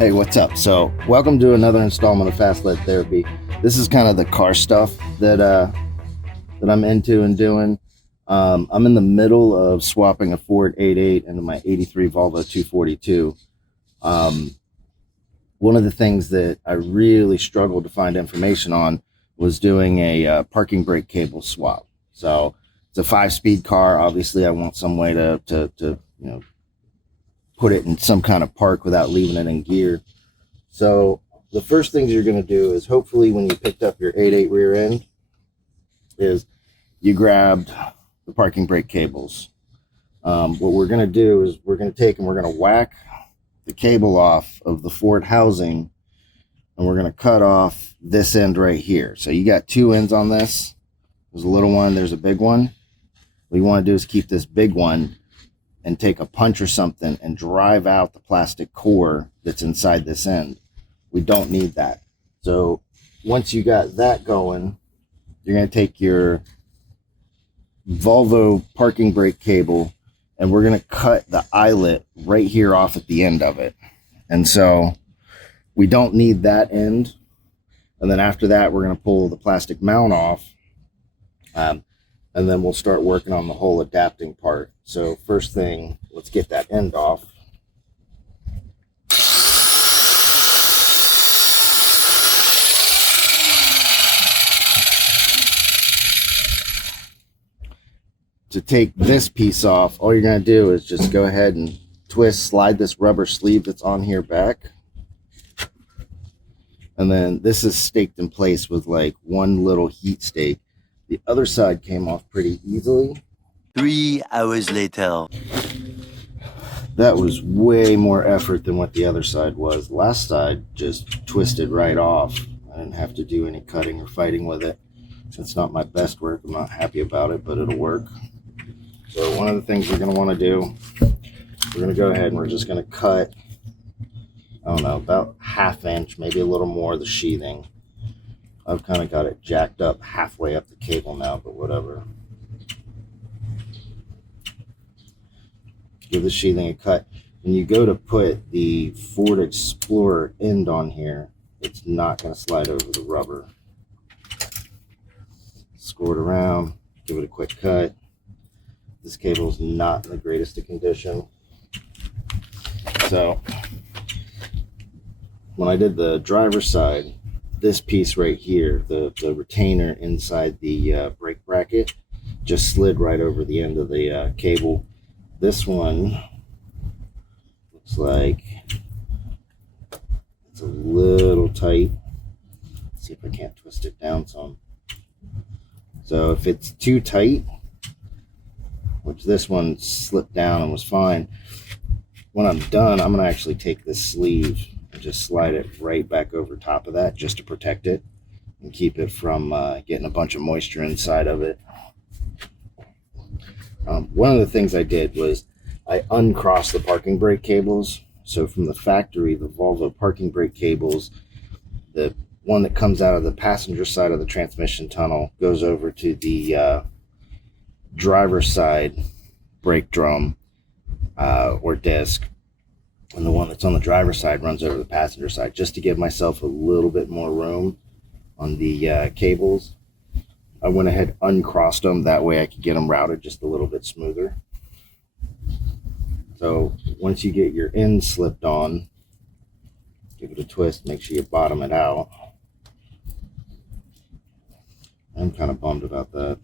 Hey, what's up? So, welcome to another installment of Fast Lead Therapy. This is kind of the car stuff that I'm into and doing. I'm in the middle of swapping a Ford 88 into my 83 Volvo 242. One of the things that I really struggled to find information on was doing a parking brake cable swap. So, it's a 5-speed car. Obviously, I want some way to put it in some kind of park without leaving it in gear. So the first things you're going to do is, hopefully when you picked up your 88 rear end, is you grabbed the parking brake cables. What we're going to do is we're going to take and we're going to whack the cable off of the Ford housing, and we're going to cut off this end right here. So you got two ends on this. There's a little one, there's a big one. What you want to do is keep this big one and take a punch or something and drive out the plastic core that's inside this end. We don't need that. So once you got that going, you're going to take your Volvo parking brake cable and we're going to cut the eyelet right here off at the end of it. And so we don't need that end. And then after that, we're going to pull the plastic mount off. And then we'll start working on the whole adapting part. So first thing, let's get that end off. To take this piece off, all you're going to do is just go ahead and slide this rubber sleeve that's on here back. And then this is staked in place with like one little heat stake. The other side came off pretty easily. 3 hours later. That was way more effort than what the other side was. The last side just twisted right off. I didn't have to do any cutting or fighting with it. It's not my best work. I'm not happy about it, but it'll work. So one of the things we're going to want to do, we're going to go ahead and we're just going to cut, I don't know, about 1/2 inch, maybe a little more, the sheathing. I've kind of got it jacked up halfway up the cable now, but whatever. Give the sheathing a cut. When you go to put the Ford Explorer end on here, it's not going to slide over the rubber. Score it around, give it a quick cut. This cable is not in the greatest of condition. So when I did the driver's side, this piece right here, the retainer inside the brake bracket, just slid right over the end of the cable. This one looks like it's a little tight. Let's see if I can't twist it down some. So if it's too tight, which this one slipped down and was fine, when I'm done, I'm going to actually take this sleeve and just slide it right back over top of that just to protect it and keep it from getting a bunch of moisture inside of it. One of the things I did was I uncrossed the parking brake cables. So from the factory, the Volvo parking brake cables, the one that comes out of the passenger side of the transmission tunnel goes over to the driver's side brake drum or disc. And the one that's on the driver's side runs over the passenger side, just to give myself a little bit more room on the cables. I went ahead and uncrossed them. That way I could get them routed just a little bit smoother. So once you get your end slipped on, give it a twist, make sure you bottom it out. I'm kind of bummed about that.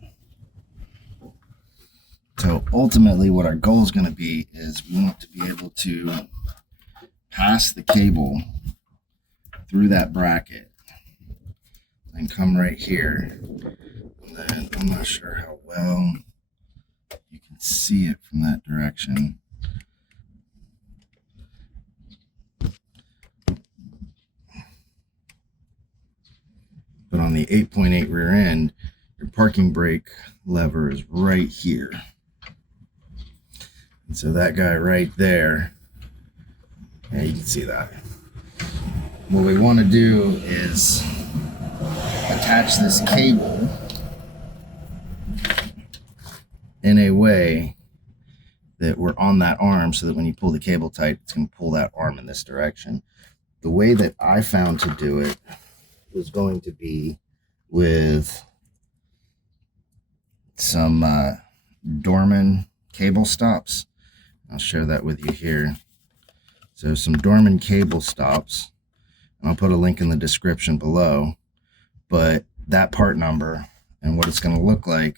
So ultimately what our goal is going to be is we want to be able to pass the cable through that bracket and come right here. And then I'm not sure how well you can see it from that direction. But on the 8.8 rear end, your parking brake lever is right here. And so that guy right there, yeah, you can see that. What we want to do is attach this cable in a way that we're on that arm, so that when you pull the cable tight, it's going to pull that arm in this direction. the way that I found to do it was going to be with some Dorman cable stops. I'll share that with you here. So some Dorman cable stops, and I'll put a link in the description below, but that part number and what it's going to look like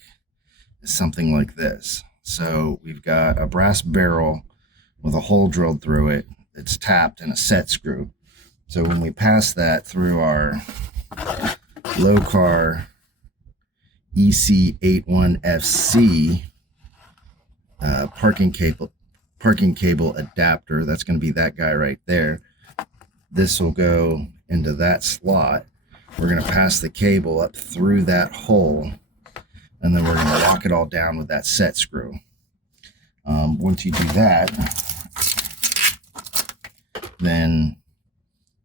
is something like this. So we've got a brass barrel with a hole drilled through it. It's tapped and a set screw. So when we pass that through our low car EC81FC parking cable adapter, that's going to be that guy right there. This will go into that slot. We're going to pass the cable up through that hole, and then we're going to lock it all down with that set screw. Once you do that, then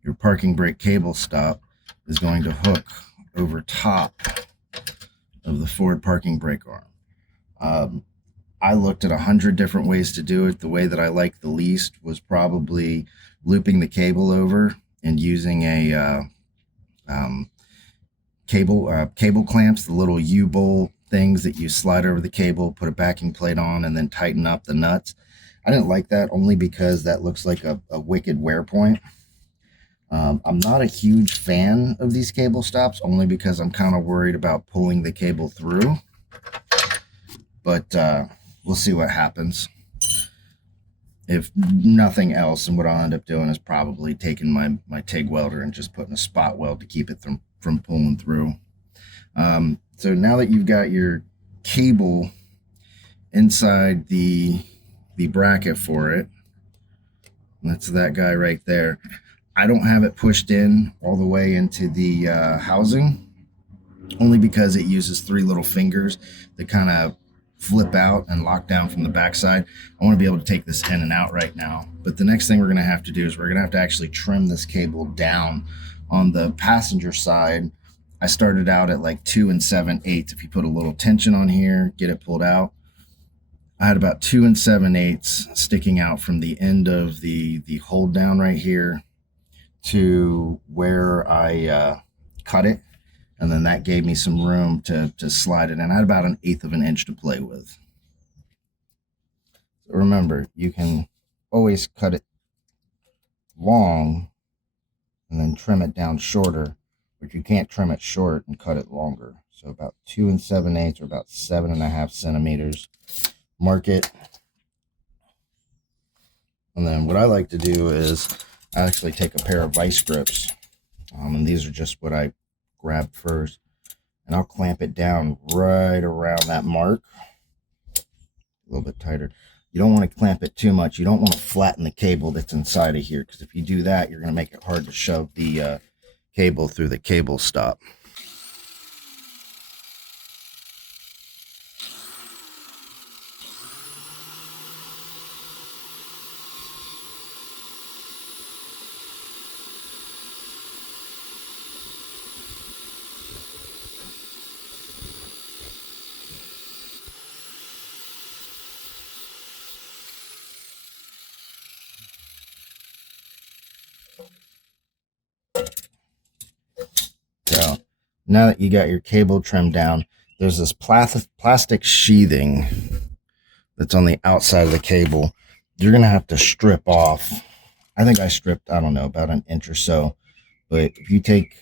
your parking brake cable stop is going to hook over top of the forward parking brake arm. I looked at 100 different ways to do it. The way that I liked the least was probably looping the cable over and using a cable clamps, the little U-bolt things that you slide over the cable, put a backing plate on, and then tighten up the nuts. I didn't like that only because that looks like a wicked wear point. I'm not a huge fan of these cable stops, only because I'm kind of worried about pulling the cable through. But we'll see what happens. If nothing else, and what I'll end up doing is probably taking my TIG welder and just putting a spot weld to keep it from pulling through. So now that you've got your cable inside the bracket for it, that's that guy right there. I don't have it pushed in all the way into the housing, only because it uses 3 little fingers that kind of flip out and lock down from the backside. I want to be able to take this in and out right now. But the next thing we're going to have to do is we're going to have to actually trim this cable down. On the passenger side, I started out at like 2 7/8. If you put a little tension on here, get it pulled out. I had about 2 7/8 sticking out from the end of the hold down right here to where I cut it. And then that gave me some room to slide it in. I had about 1/8 of an inch to play with. So remember, you can always cut it long and then trim it down shorter, but you can't trim it short and cut it longer. So about 2 7/8 or about 7.5 centimeters. Mark it. And then what I like to do is I actually take a pair of vice grips, and these are just what I grabbed first, and I'll clamp it down right around that mark, a little bit tighter. You don't want to clamp it too much. You don't want to flatten the cable that's inside of here, because if you do that, you're going to make it hard to shove the cable through the cable stop. So now that you got your cable trimmed down, there's this plastic sheathing that's on the outside of the cable. You're going to have to strip off. I think I stripped, I don't know, about 1 inch or so. But if you take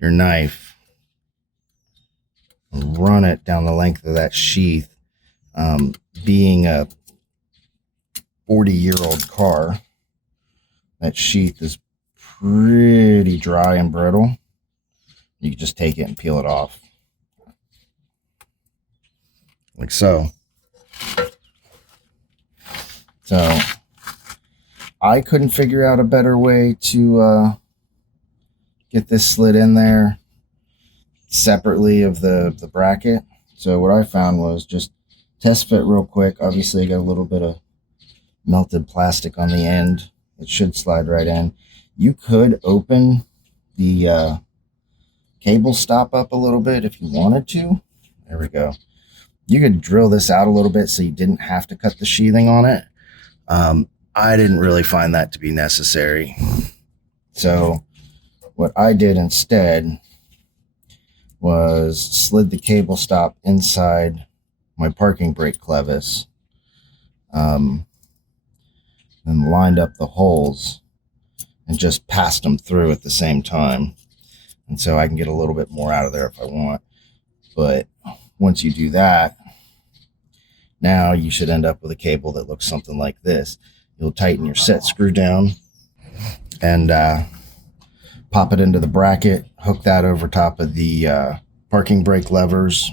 your knife and run it down the length of that sheath, being a 40-year-old car, that sheath is pretty dry and brittle. You can just take it and peel it off like so. So I couldn't figure out a better way to get this slid in there separately of the bracket. So what I found was just test fit real quick. Obviously I got a little bit of melted plastic on the end. It should slide right in. You could open the cable stop up a little bit if you wanted to. There we go. You could drill this out a little bit so you didn't have to cut the sheathing on it. I didn't really find that to be necessary. So what I did instead was slid the cable stop inside my parking brake clevis, and lined up the holes and just passed them through at the same time. And so I can get a little bit more out of there if I want. But once you do that, now you should end up with a cable that looks something like this. You'll tighten your set screw down and pop it into the bracket, hook that over top of the parking brake levers,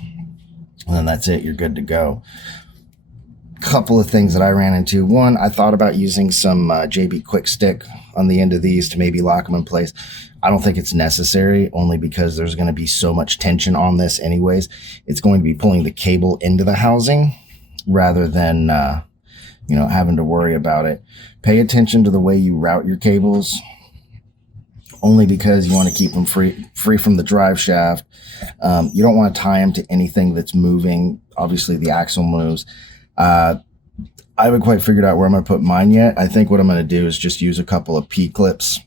and then that's it. You're good to go. Couple of things that I ran into. One, I thought about using some JB Quick Stick on the end of these to maybe lock them in place. I don't think it's necessary, only because there's going to be so much tension on this anyways. It's going to be pulling the cable into the housing rather than having to worry about it. Pay attention to the way you route your cables, only because you want to keep them free from the drive shaft. You don't want to tie them to anything that's moving. Obviously the axle moves. I haven't quite figured out where I'm going to put mine yet. I think what I'm going to do is just use a couple of P-clips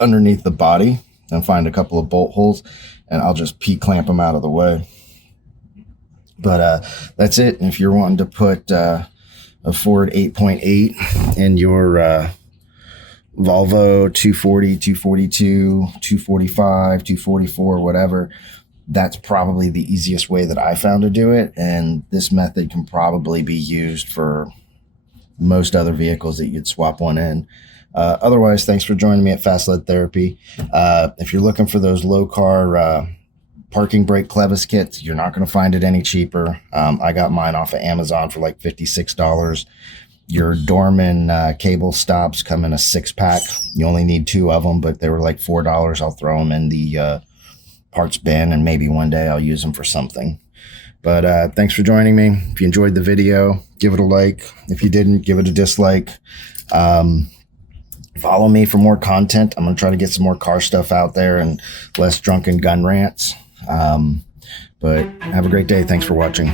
underneath the body and find a couple of bolt holes, and I'll just P-clamp them out of the way. But that's it. If you're wanting to put a Ford 8.8 in your Volvo 240, 242, 245, 244, whatever, that's probably the easiest way that I found to do it. And this method can probably be used for most other vehicles that you'd swap one in. Otherwise, thanks for joining me at Fast Lead Therapy. If you're looking for those low car parking brake clevis kits, you're not going to find it any cheaper. I got mine off of Amazon for like $56. Your Dorman cable stops come in a 6-pack. You only need 2 of them, but they were like $4. I'll throw them in the parts bin, and maybe one day I'll use them for something. But thanks for joining me. If you enjoyed the video, give it a like. If you didn't, give it a dislike. Follow me for more content. I'm going to try to get some more car stuff out there and less drunken gun rants. But have a great day. Thanks for watching.